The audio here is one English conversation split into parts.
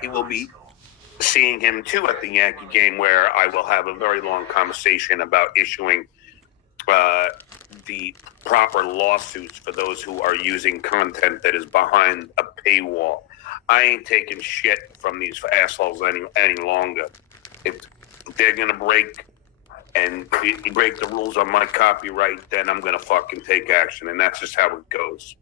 he will be seeing him too at the Yankee game, where I will have a very long conversation about issuing the proper lawsuits for those who are using content that is behind a paywall. I ain't taking shit from these assholes any longer. If they're gonna break the rules on my copyright, then I'm gonna fucking take action, and that's just how it goes.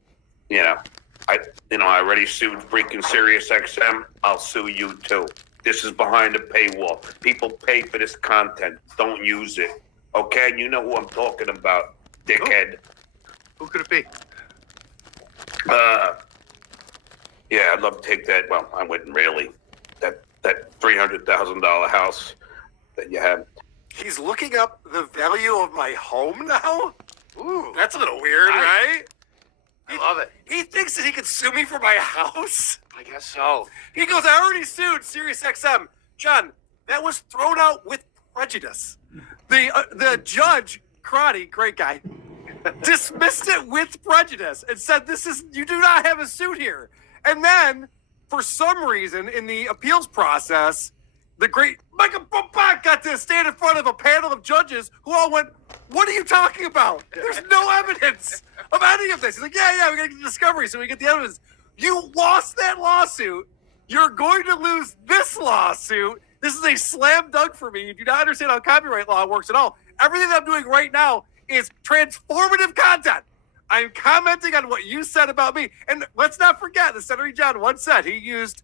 I already sued freaking Sirius XM. I'll sue you too. This is behind a paywall. People pay for this content. Don't use it. Okay? You know who I'm talking about, dickhead. Who could it be? Yeah, I'd love to take that. Well, I wouldn't really. That $300,000 house that you have. He's looking up the value of my home now? Ooh, that's a little weird, right? I love it. He thinks that he could sue me for my house? I guess so. He goes, I already sued Sirius XM. John, that was thrown out with prejudice. The judge, Crotty, great guy, dismissed it with prejudice and said, you do not have a suit here. And then, for some reason, in the appeals process, the great Michael Bobak got to stand in front of a panel of judges who all went, what are you talking about? There's no evidence of any of this. He's like, yeah, we got to get the discovery so we get the evidence. You lost that lawsuit. You're going to lose this lawsuit. This is a slam dunk for me. You do not understand how copyright law works at all. Everything that I'm doing right now is transformative content. I'm commenting on what you said about me. And let's not forget, the Senator John once said he used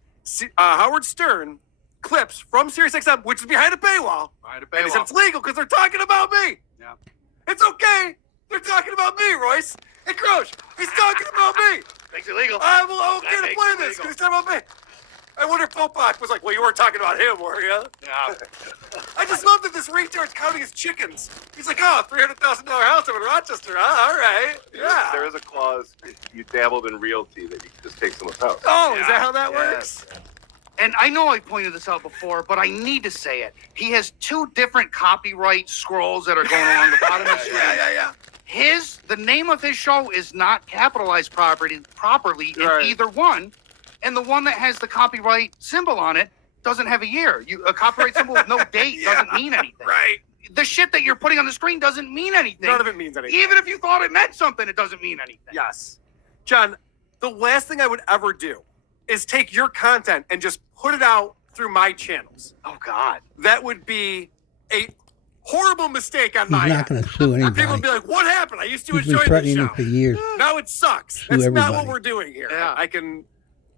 Howard Stern clips from SiriusXM, which is behind a paywall. And he said it's legal because they're talking about me. Yeah. It's okay. They're talking about me, Royce. Hey, Croce, he's talking about me. Makes it legal. I'm okay to play this because he's talking about me. I wonder if Popok was like, well, you weren't talking about him, were you? Yeah. I just love that this retard's counting his chickens. He's like, oh, $300,000 house up in Rochester, huh? All right. Yeah. There is a clause if you dabbled in realty that you can just take someone's house. Oh, is that how that works? And I know I pointed this out before, but I need to say it. He has two different copyright scrolls that are going along the bottom of the screen. Yeah. The name of his show is not capitalized properly in either one. And the one that has the copyright symbol on it doesn't have a year. A copyright symbol with no date doesn't mean anything. Right. The shit that you're putting on the screen doesn't mean anything. None of it means anything. Even if you thought it meant something, it doesn't mean anything. Yes. John, the last thing I would ever do is take your content and just put it out through my channels. Oh, God. That would be a horrible mistake on my end. He's not going to sue anybody. People would be like, what happened? I used to He's been enjoy threatening the him show. for years. Now it sucks. Sue That's everybody. not what we're doing here. Yeah. I can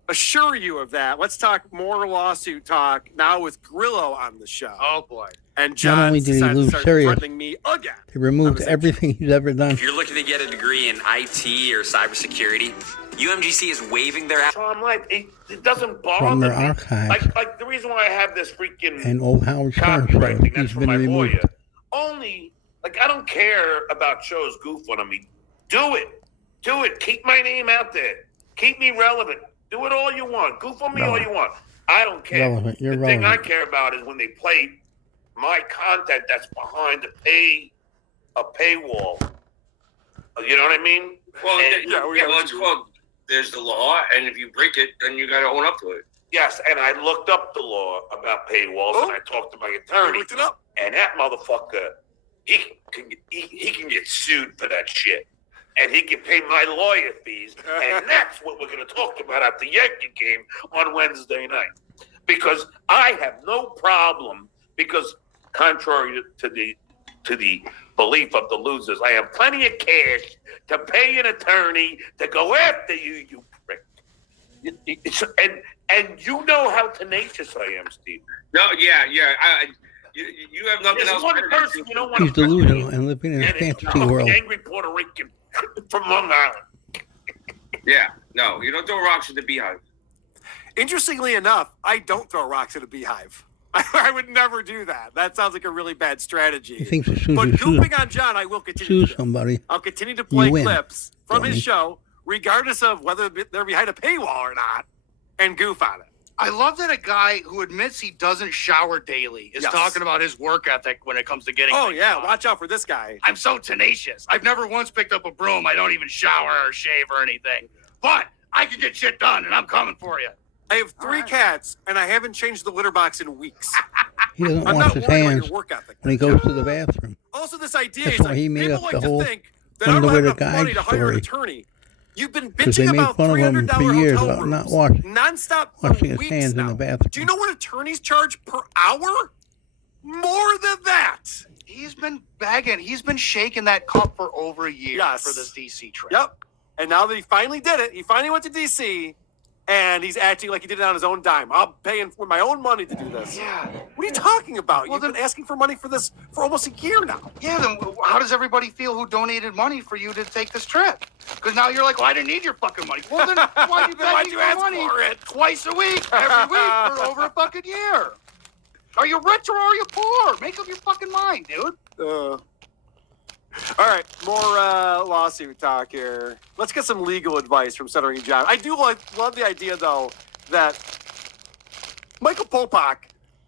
assure you of that. Let's talk more lawsuit talk now with Grillo on the show. Oh, boy. And John Not only did he lose Sirius, threatening me again. he removed everything he's ever done. If you're looking to get a degree in IT or cybersecurity, UMGC is waiving their... So I'm like, it doesn't bother From their me. archives. Like the reason why I have this freaking And old Howard Stern copyright show, thing, that's he's from been my removed. lawyer. Only, I don't care about shows goofing on me. Do it. Keep my name out there. Keep me relevant. Do it all you want. Goof on me all you want. I don't care. Relevant. You're the thing I relevant. care about is when they play my content that's behind a paywall. You know what I mean? Well, And- it's called. There's the law, and if you break it, then you got to own up to it. Yes, and I looked up the law about paywalls, and I talked to my You attorney, looked it up? and that motherfucker, he can get sued for that shit. And he can pay my lawyer fees, and that's what we're going to talk about at the Yankee game on Wednesday night. Because I have no problem, because contrary to the belief of the losers, I have plenty of cash to pay an attorney to go after you, you prick. And you know how tenacious I am, Steve. No, yeah. You have nothing There's else. one better to person do. you don't want He's to delusional and living in a and it's fantasy a world. angry Puerto Rican from Long Island. Yeah, no, you don't throw rocks at the beehive. Interestingly enough, I don't throw rocks at a beehive. I would never do that. That sounds like a really bad strategy. He thinks as soon But as you goofing on John, I will continue sue to do. somebody, I'll continue to play you win, clips from his dummy. show, regardless of whether they're behind a paywall or not, and goof on it. I love that a guy who admits he doesn't shower daily is Yes. talking about his work ethic when it comes to getting Oh, things yeah. done. Watch out for this guy. I'm so tenacious. I've never once picked up a broom. I don't even shower or shave or anything. But I can get shit done, and I'm coming for you. I have 3 cats, and I haven't changed the litter box in weeks. He doesn't I'm wash not his worried about hands your work ethic. when he goes to the bathroom. Also, this idea That's is why like he made people up like the to whole think that I don't have underwear enough guide money to hire an story. attorney. You've been Because they bitching made about fun of him $300 for years hotel about not rooms washing nonstop for his weeks hands now. in the bathroom. Do you know what attorneys charge per hour? More than that. He's been begging. He's been shaking that cup for over a year Yes. for this DC trip. Yep. And now that he finally did it, he finally went to DC, and he's acting like he did it on his own dime. I'm paying with my own money to do this. Yeah. What are you talking about? Well, You've been asking for money for this for almost a year now. Yeah, then how does everybody feel who donated money for you to take this trip? Because now you're like, well, I didn't need your fucking money. Well, then why'd you Why'd beg you me ask for money for it? twice a week, every week for over a fucking year? Are you rich or are you poor? Make up your fucking mind, dude. All right, more lawsuit talk here. Let's get some legal advice from Stuttering John. I do love the idea, though, that Michael Popok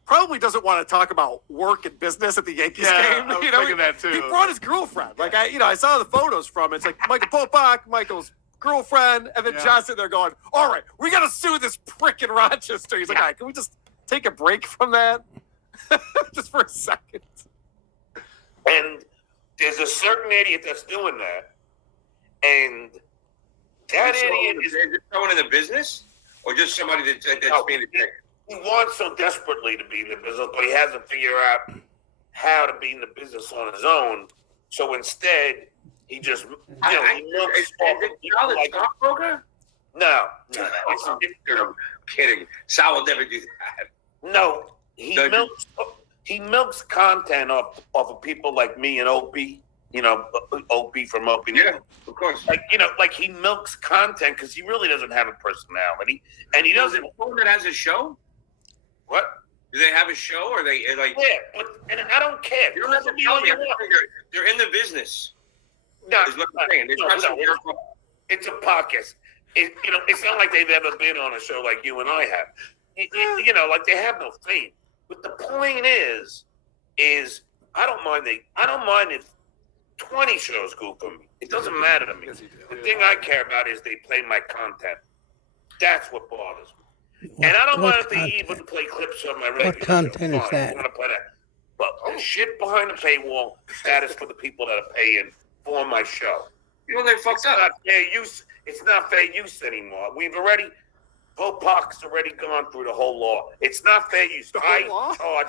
probably doesn't want to talk about work and business at the Yankees game. I was thinking that too. He brought his girlfriend. Like I saw the photos from it. It's like Michael Popok, Michael's girlfriend, and then John sitting there going, "All right, we got to sue this prick in Rochester." He's like, "All right, can we just take a break from that, just for a second?" And there's a certain idiot that's doing that, and that idiot is someone in the business, or just somebody that's being a dick. he wants so desperately to be in the business, but he hasn't figured out how to be in the business on his own. So instead, he just he milks Is it Sal the stockbroker? No, I'm kidding. Sal will never do that. no, he milks content off of people like me and Opie. Opie from Opie. Yeah, of course. Like he milks content because he really doesn't have a personality, and he doesn't. Someone that has a show? What? Do they have a show, or they like? Yeah, but and I don't care. You don't have to tell me. They're in the business. No, Is what I'm saying. They try to work. it's a podcast. It's not like they've ever been on a show like you and I have. Like they have no fame. But the point is I don't mind if 20 shows go for me. It doesn't matter to me. The thing I care about is they play my content. That's what bothers me. And I don't mind if they even play clips of my regular. What content is that? I want to play that. But the shit behind the paywall, that is for the people that are paying for my show. They fucked up. Not fair use. It's not fair use anymore. Popok's already gone through the whole law. It's not fair use. Law? Charge.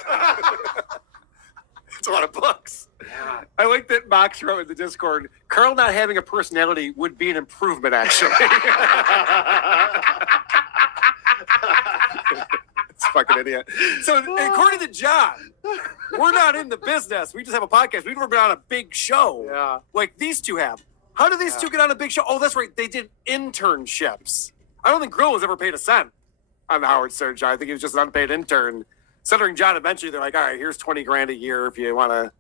It's a lot of bucks. Yeah. I like that Mox wrote in the Discord, Carl not having a personality would be an improvement, actually. It's a fucking idiot. So, according to John, we're not in the business. We just have a podcast. We've never been on a big show like these two have. How did these two get on a big show? Oh, that's right. They did internships. I don't think Grillo was ever paid a cent on the Howard Stern show. I think he was just an unpaid intern. Stuttering John, eventually they're like, all right, here's $20,000 a year if you want to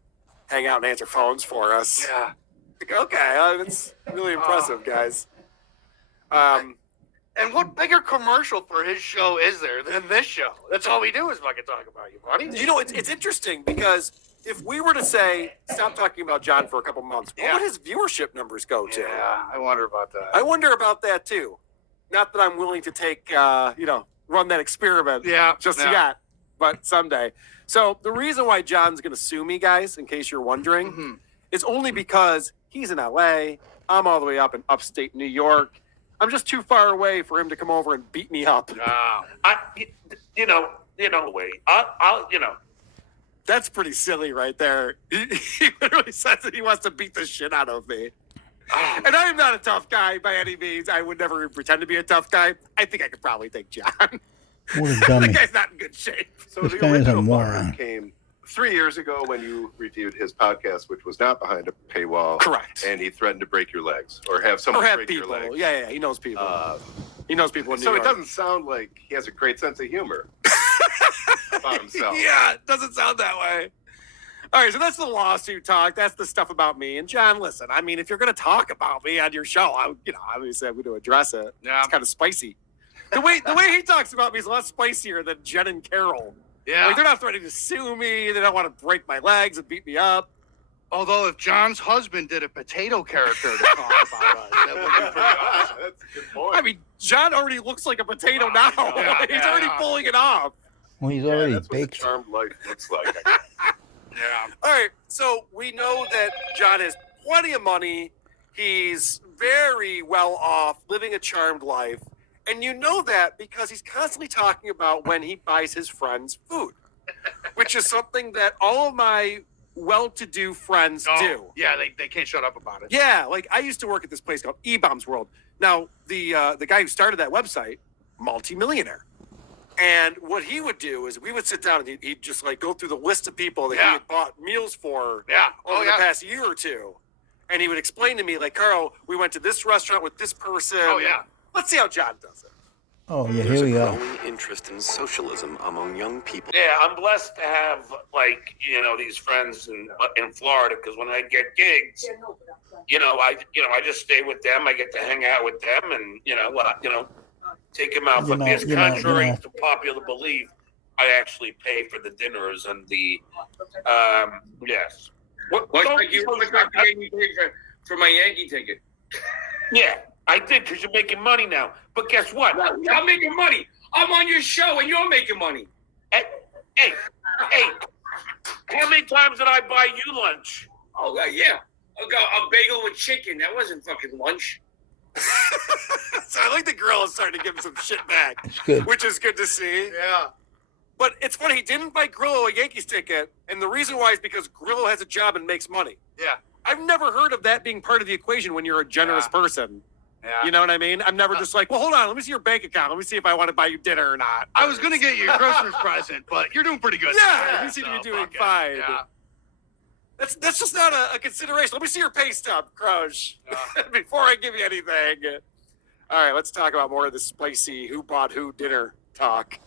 hang out and answer phones for us. Yeah. Like, okay, that's really impressive, guys. And what bigger commercial for his show is there than this show? That's all we do is fucking talk about you, buddy. You know, it's interesting because if we were to say, stop talking about John for a couple months, what would his viewership numbers go to? Yeah, I wonder about that. I wonder about that too. Not that I'm willing to take, run that experiment just yet, but someday. So the reason why John's going to sue me, guys, in case you're wondering, is only because he's in LA. I'm all the way up in upstate New York. I'm just too far away for him to come over and beat me up. That's pretty silly right there. He literally says that he wants to beat the shit out of me. And I am not a tough guy by any means. I would never pretend to be a tough guy. I think I could probably take John. What a dummy. The guy's not in good shape. So This the guy is a original moron. bummer came 3 years ago when you reviewed his podcast, which was not behind a paywall. Correct. And he threatened to break your legs or have someone Or have break people. your legs. Yeah, he knows people. He knows people in New So York. it doesn't sound like he has a great sense of humor about himself. Yeah, it doesn't sound that way. All right, so that's the lawsuit talk. That's the stuff about me. And John, listen, I mean, if you're going to talk about me on your show, obviously I'm going to address it. Yeah. It's kind of spicy. The way he talks about me is a lot spicier than Jen and Carol. Yeah. Like, they're not threatening to sue me. They don't want to break my legs and beat me up. Although if John's husband did a potato character to talk about us, that would be pretty awesome. That's a good point. I mean, John already looks like a potato now. Yeah, He's already pulling it off. Well, he's Yeah, already that's what the baked. charmed life looks like. Yeah. All right, so we know that John has plenty of money. He's very well off, living a charmed life. And you know that because he's constantly talking about when he buys his friends food, which is something that all of my well-to-do friends do. Yeah, they can't shut up about it. Yeah, like I used to work at this place called E-Bombs World. Now, the guy who started that website, multimillionaire. And what he would do is we would sit down and he'd just like go through the list of people that he had bought meals for Yeah. over the past year or two. And he would explain to me, like, Carl, we went to this restaurant with this person. Oh, yeah. Let's see how John does it. Oh, yeah, here we go. interest in socialism among young people. Yeah, I'm blessed to have these friends in Florida because when I get gigs, I just stay with them. I get to hang out with them, and take them out. But because contrary to popular belief, I actually pay for the dinners and the yes. Much like you paid for my Yankee ticket. Yeah, I did because you're making money now. But guess what? I'm making money. I'm on your show and you're making money. Hey, how many times did I buy you lunch? Oh, yeah. A bagel with chicken. That wasn't fucking lunch. So I like the girl is starting to give him some shit back, It's good. which is good to see. Yeah. But it's funny, he didn't buy Grillo a Yankees ticket, and the reason why is because Grillo has a job and makes money. Yeah. I've never heard of that being part of the equation when you're a generous person. Yeah. You know what I mean? I'm never just like, well, hold on, let me see your bank account. Let me see if I want to buy you dinner or not. I was gonna get you a Christmas present, but you're doing pretty good. Yeah, you seem to be doing fuck it. fine. Yeah. That's just not a consideration. Let me see your pay stub, Crush, before I give you anything. All right, let's talk about more of the spicy who bought who dinner talk.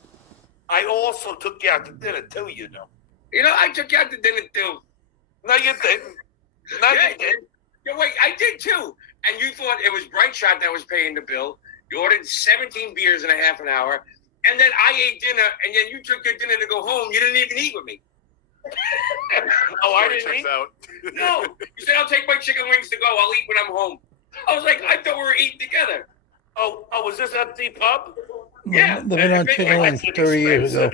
I also took you out to dinner too. I took you out to dinner too. No, you didn't. No, Yeah, you didn't. Yeah, wait, I did too. And you thought it was Bright Shot that was paying the bill. You ordered 17 beers in a half an hour. And then I ate dinner, and then you took your dinner to go home. You didn't even eat with me. Oh, I didn't eat. out. No. You said, I'll take my chicken wings to go. I'll eat when I'm home. I was like, I thought we were eating together. Oh, was this at the pub? Yeah. They've been on chicken wings 30 years ago.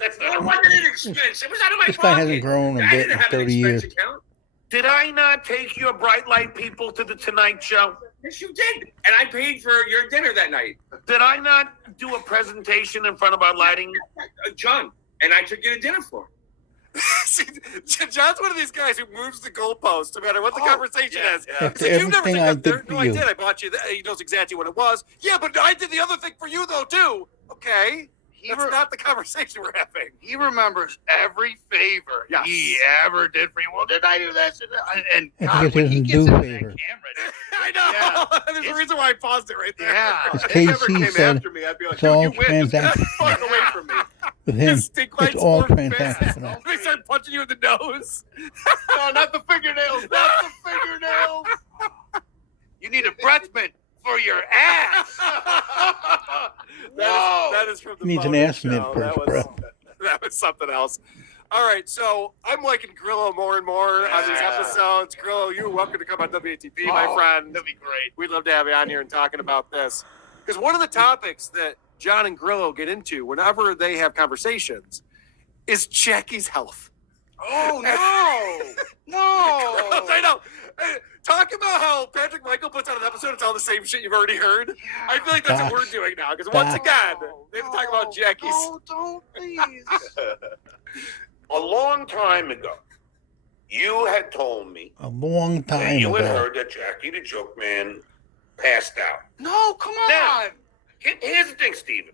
That's Well, not it wasn't an expense. It was out of my This guy pocket. hasn't grown a I bit didn't in have an 30 years. expense account. Did I not take your bright light people to the Tonight Show? Yes, you did. And I paid for your dinner that night. Did I not do a presentation in front of our lighting? John, and I took you to dinner for. See, John's one of these guys who moves the goalpost no matter what the conversation is. After It's like, you've never everything taken I up there. did for No, I you. did. I bought you. He knows exactly what it was. Yeah, but I did the other thing for you though too. Okay, that's not the conversation we're having. He remembers every favor Yes. he ever did for you. Well, did I do this? And It's God, because when he he doesn't gets do into that favors. camera, I know. There's a reason why I paused it right there. Yeah. As If he ever KC came said, after me, I'd be like, it's dude, all you win. Just get the transactional. fuck away from me. With him, His stink lights it's all form fist. transactional. They start punching you in the nose. No, not the fingernails. Not the fingernails. You need a breath mint for your ass. That is from the Needs an bonus ass mint show. for That his was- breath. That was something else. All right, so I'm liking Grillo more and more on these episodes. Grillo, you're welcome to come on WATP, my friend. That'd be great. We'd love to have you on here and talking about this. Because one of the topics that John and Grillo get into whenever they have conversations is Jackie's health. Oh no, no. I know. Talk about how Patrick Michael puts out an episode. It's all the same shit you've already heard. I feel like that's what we're doing now. Because once again, they have to talk about Jackie's. No, don't please. A long time ago, you had told me A long that time you had ago. heard that Jackie the Joke Man passed out. No, come on. Now, here's the thing, Steven.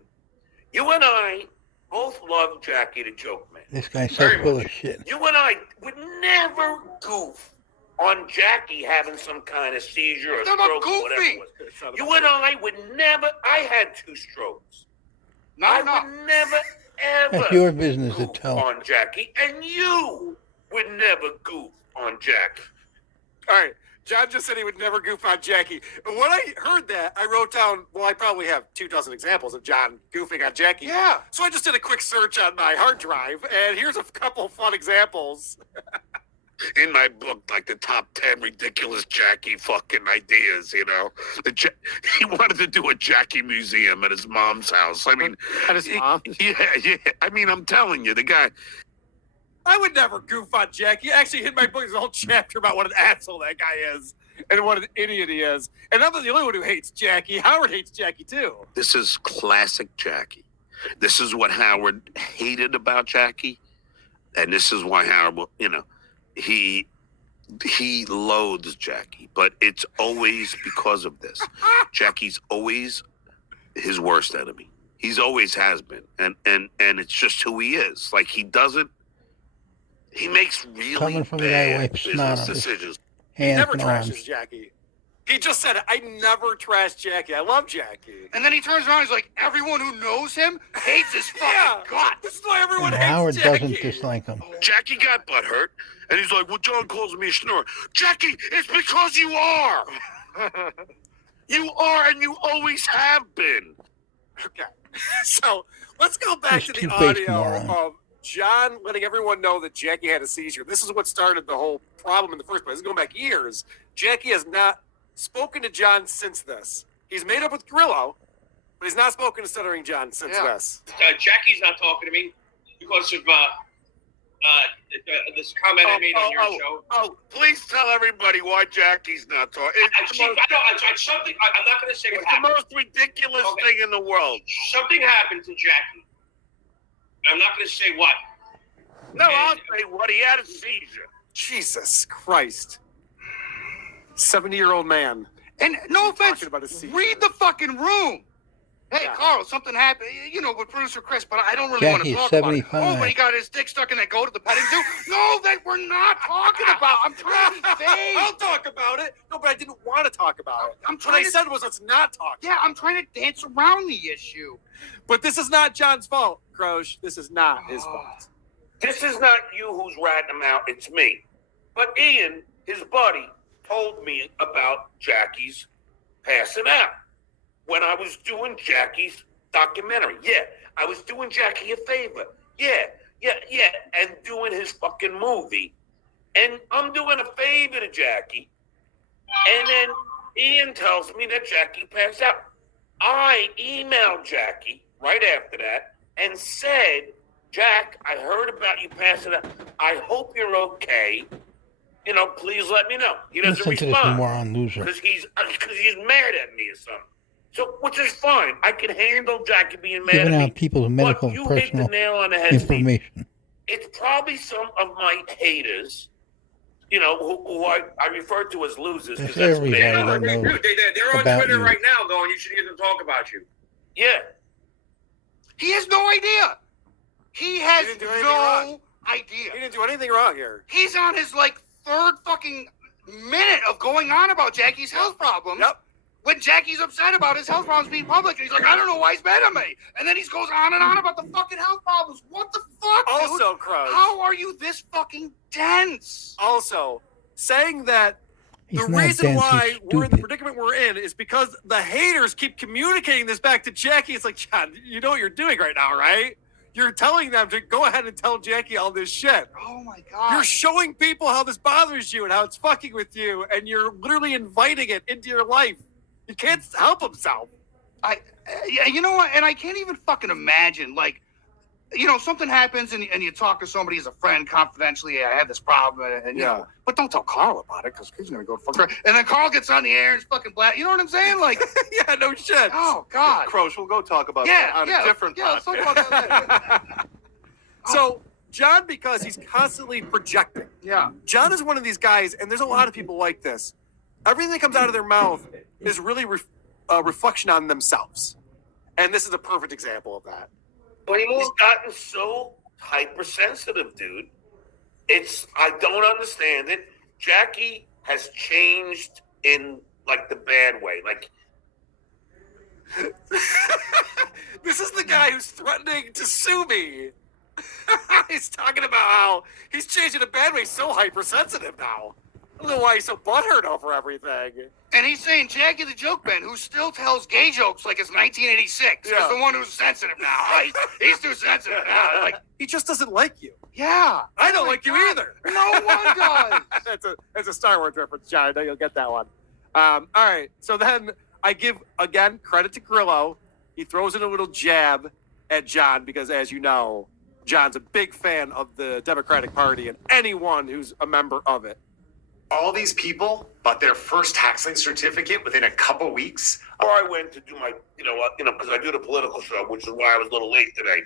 You and I both love Jackie the Joke Man. This guy's so Very full much. of shit. You and I would never goof on Jackie having some kind of seizure or I'm not stroke or whatever goofing. it was. You and I would never. I had 2 strokes. I would never, ever That's your business to goof tell. on Jackie, and you would never goof on Jackie. All right. John just said he would never goof on Jackie. And when I heard that, I wrote down, well, I probably have 24 examples of John goofing on Jackie. Yeah. So I just did a quick search on my hard drive, and here's a couple fun examples. in my book, like the top 10 ridiculous Jackie fucking ideas, you know. He wanted to do a Jackie museum at his mom's house. I mean, At his mom? yeah. I mean, I'm telling you, the guy. I would never goof on Jackie. Actually, in my book, there's a whole chapter about what an asshole that guy is and what an idiot he is. And I'm not the only one who hates Jackie. Howard hates Jackie, too. This is classic Jackie. This is what Howard hated about Jackie. And this is why Howard, you know, he loathes Jackie. But it's always because of this. Jackie's always his worst enemy. He's always has been. And it's just who he is. Like, he makes really Coming from the guy who bad wipes snot business on his decisions. hands Never and trashes arms. Jackie. He just said, I never trash Jackie. I love Jackie. And then he turns around and he's like, everyone who knows him hates his fucking guts. This is why everyone And hates Howard Jackie. doesn't dislike him. Jackie got butthurt, and he's like, well, John calls me a schnorrer. Jackie, it's because you are. You are, and you always have been. Okay. So let's go back This to the two-faced audio moron. of John letting everyone know that Jackie had a seizure. This is what started the whole problem in the first place. This is going back years. Jackie has not spoken to John since this. He's made up with Grillo, but he's not spoken to Stuttering John since this. Jackie's not talking to me because of this comment I made on your show. Oh, please tell everybody why Jackie's not talking. It's I'm not going to say what the happened. most ridiculous thing in the world. Something happened to Jackie. I'm not going to say what. No, I'll say what. He had a seizure. Jesus Christ. 70-year-old man. And no offense, Talking about a seizure. read the fucking room. Hey, Yeah. Carl, something happened, you know, with producer Chris, but I don't really want to Jackie's talk 75. about it. Oh, when he got his dick stuck in that goat at the petting zoo? No, that we're not talking about. I'm trying to be vague. I'll talk about it. No, but I didn't want to talk about it. I'm What trying I to, said was let's not talk. yeah, I'm trying to dance around the issue. But this is not John's fault, Croce. This is not his fault. This is not you who's ratting him out. It's me. But Ian, his buddy, told me about Jackie's passing out when I was doing Jackie's documentary. Yeah, I was doing Jackie a favor. Yeah, and doing his fucking movie. And I'm doing a favor to Jackie. And then Ian tells me that Jackie passed out. I emailed Jackie right after that and said, Jack, I heard about you passing out. I hope you're okay. You know, please let me know. He doesn't Listen to this respond moron loser. because he's mad at me or something. So, which is fine. I can handle Jackie being mad Giving at me. out people's medical, But you hit personal the nail on the head, Steve. information. It's probably some of my haters, you know, who I refer to as losers. 'Cause There's that's what they everybody are. that knows They're on about Twitter you. right now going, you should hear them talk about you. Yeah. He has no idea. He has didn't do anything no wrong. idea. He didn't do anything wrong here. He's on his, like, third fucking minute of going on about Jackie's health problems. Yep. When Jackie's upset about his health problems being public, and he's like, I don't know why he's mad at me. And then he goes on and on about the fucking health problems. What the fuck, dude? Also, Croce. How are you this fucking dense? Also, saying that He's the not reason dense, why he's we're in the stupid. predicament we're in is because the haters keep communicating this back to Jackie. It's like, John, you know what you're doing right now, right? You're telling them to go ahead and tell Jackie all this shit. Oh my God. You're showing people how this bothers you and how it's fucking with you, and you're literally inviting it into your life. He can't help himself. Yeah, you know what? And I can't even fucking imagine, like, you know, something happens and you talk to somebody as a friend confidentially. I had this problem, and you know, but don't tell Carl about it because he's gonna go fuck her. And then Carl gets on the air and it's fucking black. You know what I'm saying? Like, Yeah, no shit. oh God. Croce, we'll go talk about Yeah, that on yeah, a different yeah, let's talk podcast. about that. So, John, because he's constantly projecting. Yeah. John is one of these guys, and there's a lot of people like this. Everything that comes out of their mouth is really a reflection on themselves. And this is a perfect example of that. But he's gotten so hypersensitive, dude. I don't understand it. Jackie has changed in, like, the bad way. Like, This is the guy who's threatening to sue me. He's talking about how he's changed in a bad way, so hypersensitive now. I don't know why he's so butthurt over everything. And he's saying Jackie the Joke Man, who still tells gay jokes like it's 1986, Yeah. is the one who's sensitive now, right? He's too sensitive now. Like, He just doesn't like you. yeah. I don't like you either. No one does. That's a Star Wars reference, John. I know you'll get that one. All right. So then I give, again, credit to Grillo. He throws in a little jab at John because, as you know, John's a big fan of the Democratic Party and anyone who's a member of it. All these people bought their first tax lien certificate within a couple weeks. Or I went to do my, because I do the political show, which is why I was a little late today.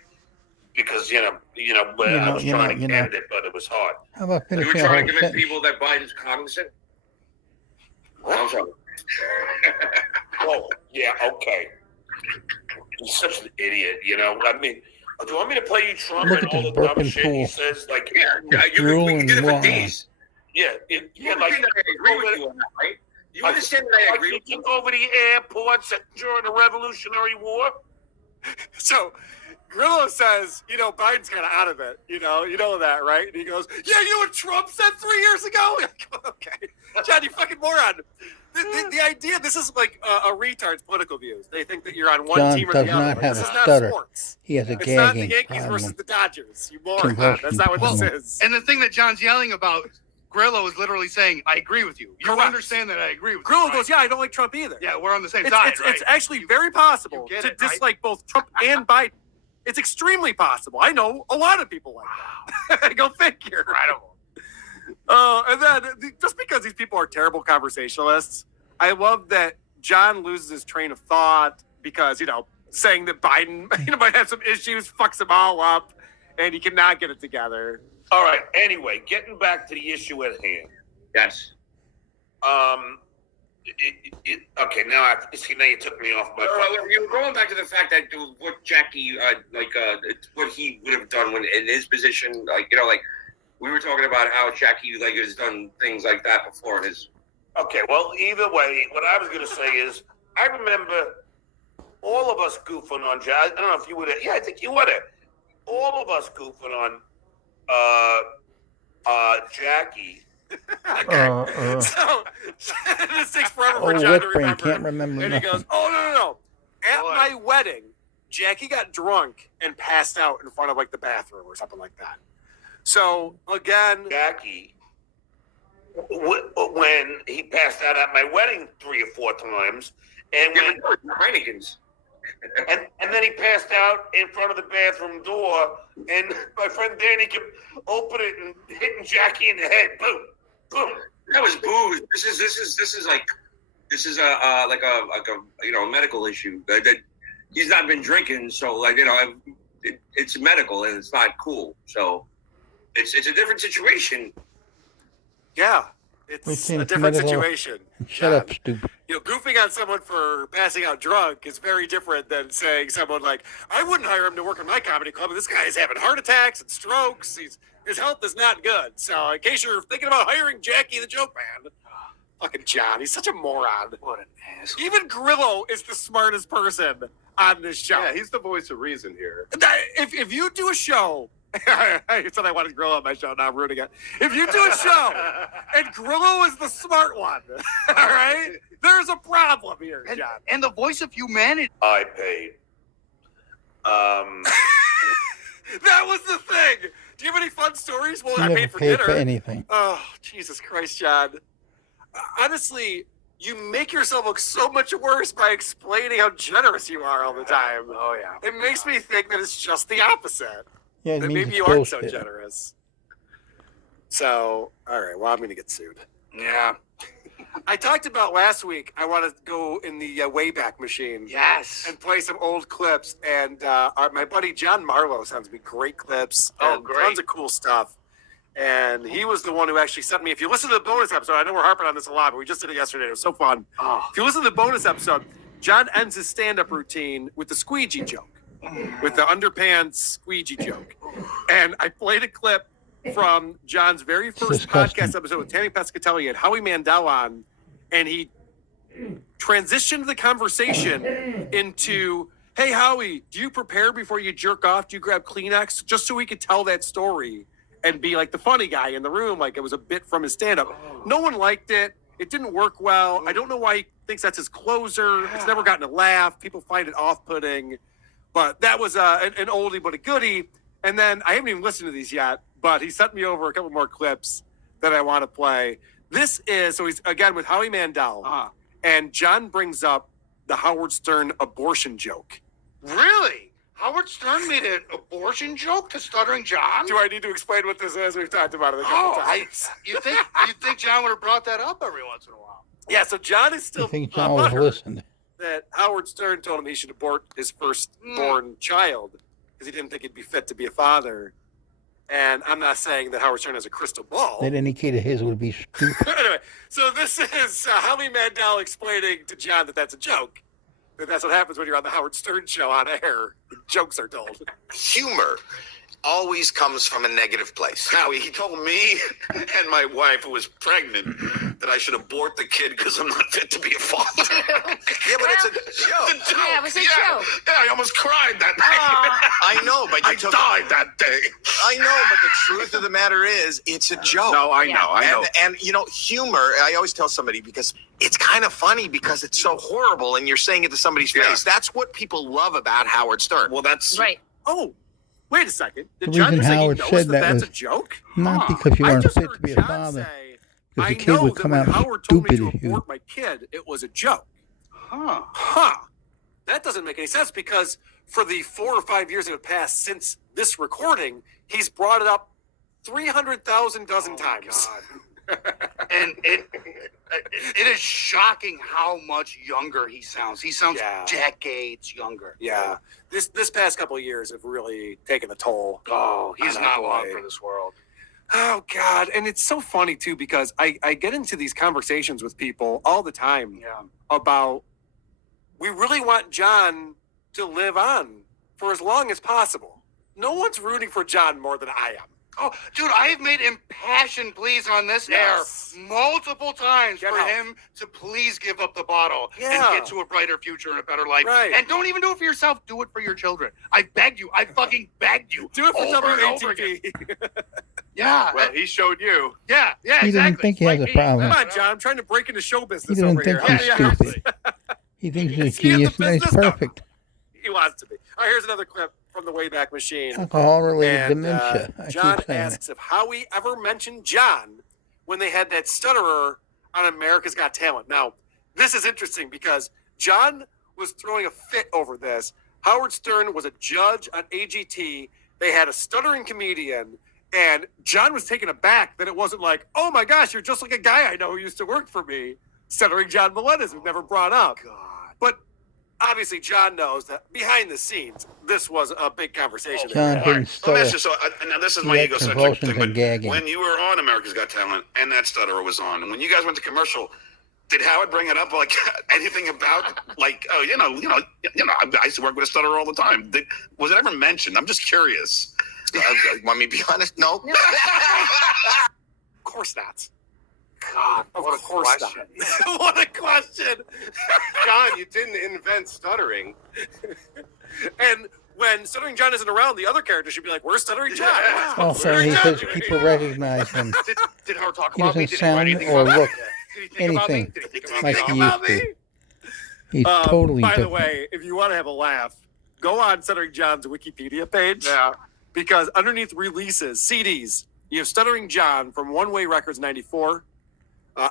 Because, I was trying to end it, but it was hard. How about You were finishing a trying whole to convince sentence? people that Biden's cognizant? I'm sorry. Oh, yeah, okay. He's such an idiot, I mean, do you want me to play you Trump Look and at all this the dumb burping shit he fool. says? Like, Yeah, we drooling can do it for wine. days. yeah, You like, understand that I agree with you on that, right? You understand that I agree like with he you? took over the airports during the Revolutionary War. So Grillo says, Biden's kind of out of it. You know that, right? And he goes, yeah, you know what Trump said 3 years ago? Okay. John, you fucking moron. The idea, this is like a retard's political views. They think that you're on one John team or does the other. not have this a is not stutter. sports. He has a It's not the gagging Yankees versus problem. the Dodgers. You moron. Convulsion That's not what this problem. is. And the thing that John's yelling about, Grillo is literally saying, I agree with you. You Correct. understand that I agree with Grillo you. goes, yeah, I don't like Trump either. Yeah, we're on the same It's, side, it's, right? it's actually very possible You get to it, right? dislike both Trump and Biden. It's extremely possible. I know a lot of people like that. Go figure. Incredible. And then just because these people are terrible conversationalists, I love that John loses his train of thought because, saying that Biden might have some issues fucks him all up and he cannot get it together. All right. Anyway, getting back to the issue at hand. Yes. Okay. Now you took me off my. You were going back to the fact that what Jackie, what he would have done when in his position, we were talking about how Jackie has done things like that before in his. Okay. Well, either way, what I was going to say is, I remember all of us goofing on Jackie. I don't know if you would have. Yeah, I think you would have. All of us goofing on Jackie. So this takes forever for Oh, John wet to brain remember. can't remember And he nothing. goes, oh, no. At What? my wedding, Jackie got drunk and passed out in front of the bathroom or something like that. So again, Jackie, when he passed out at my wedding 3 or 4 times, and when Heineken's. and then he passed out in front of the bathroom door, and my friend Danny kept opening it and hitting Jackie in the head. Boom, boom. That was booze. This is a medical issue that he's not been drinking, so it's medical and it's not cool. So it's a different situation. yeah, it's Routine a different medical- situation. Shut up, stupid. Goofing on someone for passing out drunk is very different than saying someone like, I wouldn't hire him to work in my comedy club. This guy is having heart attacks and strokes. His health is not good. So in case you're thinking about hiring Jackie the Joke Man, fucking John, he's such a moron. What an asshole. Even Grillo is the smartest person on this show. Yeah, he's the voice of reason here. If you do a show, I said I wanted Grillo on my show, now I'm ruining it. If you do a show and Grillo is the smart one, all right, there's a problem here, John. And the voice of humanity. I paid. That was the thing. Do you have any fun stories? Well, He I never paid for paid dinner. for anything. Oh, Jesus Christ, John. Honestly, you make yourself look so much worse by explaining how generous you are all the time. Oh, yeah. It makes me think that it's just the opposite. Yeah, it That means maybe it's you aren't so bullshit. generous. So, all right, well, I'm going to get sued. Yeah. I talked about last week, I want to go in the Wayback Machine. Yes. And play some old clips. And my buddy John Marlo sends me great clips. Oh, and great. Tons of cool stuff. And he was the one who actually sent me, if you listen to the bonus episode, I know we're harping on this a lot, but we just did it yesterday. It was so fun. Oh. If you listen to the bonus episode, John ends his stand-up routine with the squeegee joke, with the underpants squeegee joke. And I played a clip from John's very first Disgusting. podcast episode with Tammy Pescatelli and Howie Mandel on, and he transitioned the conversation into, hey, Howie, do you prepare before you jerk off? Do you grab Kleenex? Just so we could tell that story and be like the funny guy in the room, like it was a bit from his stand-up. No one liked it. It didn't work well. I don't know why he thinks that's his closer. It's never gotten a laugh. People find it off-putting. But that was an oldie but a goodie. And then I haven't even listened to these yet, but he sent me over a couple more clips that I want to play. This is, so he's again with Howie Mandel, and John brings up the Howard Stern abortion joke. Really? Howard Stern made an abortion joke to Stuttering John? Do I need to explain what this is? We've talked about it a couple times. You think John would have brought that up every once in a while? Yeah, so John is I still think John was butthurt listening. that Howard Stern told him he should abort his firstborn child because he didn't think he'd be fit to be a father. And I'm not saying that Howard Stern has a crystal ball. That indicated his would be stupid. Anyway, so this is Howie Mandel explaining to John that that's a joke. That that's what happens when you're on the Howard Stern show on air. Jokes are told. Humor always comes from a negative place. Howie, he told me and my wife, who was pregnant, that I should abort the kid because I'm not fit to be a father. Yeah, but it's a joke. Yeah, it was a joke. Yeah, I almost cried that night. I know, but I died that day. I know, but the truth of the matter is, it's a joke. No, I know. And you know, humor, I always tell somebody, because it's kind of funny because it's so horrible and you're saying it to somebody's face. That's what people love about Howard Stern. Well, that's... Right. Oh, wait a second. Did The John reason just say he Howard knows said that that that's was a joke? not because you I weren't just fit heard to be a John father. say, Because I the kid know would that come when out Howard told me stupid to as you. abort my kid, it was a joke. Huh. That doesn't make any sense because for the 4 or 5 years that have passed since this recording, he's brought it up 300,000 dozen times. And it is shocking how much younger he sounds. He sounds decades younger. Yeah. This past couple of years have really taken a toll. Oh, he's on not our long boy. for this world. Oh, God. And it's so funny, too, because I get into these conversations with people all the time about we really want John to live on for as long as possible. No one's rooting for John more than I am. Oh, dude, I have made impassioned pleas on this air multiple times for him to please give up the bottle and get to a brighter future and a better life. Right. And don't even do it for yourself. Do it for your children. I begged you. I fucking begged you. Do it for over and over again. WATP. Yeah. Well, he showed you. Yeah, He exactly. doesn't think he has a problem. Come on, John. I'm trying to break into show He business doesn't over think here. he's stupid. He thinks he's a He is the genius and he's business guy. perfect. He wants to be. All right, here's another clip from the Wayback Machine. Alcohol-related And, dementia. I John keep saying asks if Howie ever mentioned John when they had that stutterer on America's Got Talent. Now, this is interesting because John was throwing a fit over this. Howard Stern was a judge on AGT. They had a stuttering comedian, and John was taken aback that it wasn't like, oh my gosh, you're just like a guy I know who used to work for me. Stuttering John Melendez, we've never brought up. But obviously, John knows that behind the scenes, this was a big conversation. John didn't Let me stutter. ask you, so now this is He my had egocentric convulsions thing, and but gagging. when you were on America's Got Talent and that stutterer was on, and when you guys went to commercial, did Howard bring it up like anything about like I used to work with a stutterer all the time? Was it ever mentioned? I'm just curious. Want me to be honest? No. Of course not. God, Of what a course question. not. What a question. John, you didn't invent stuttering. And when Stuttering John isn't around, the other character should be like, where's Stuttering John? Also, he says people recognize him. Did Howard talk He about me? doesn't Did he write sound anything or about me? look Did he think about me? anything Did he think about like me? he used to. He's totally By the different. way, if you want to have a laugh, go on Stuttering John's Wikipedia page. Yeah. Because underneath releases, CDs, you have Stuttering John from One Way Records 94.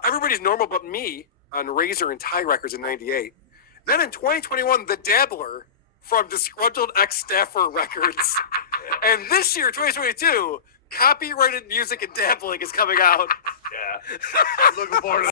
Everybody's Normal But Me on Razor and Tie Records in 98. Then in 2021, The Dabbler from Disgruntled Ex-Staffer Records. And this year, 2022, Copyrighted Music and Dabbling is coming out. Yeah. Looking forward to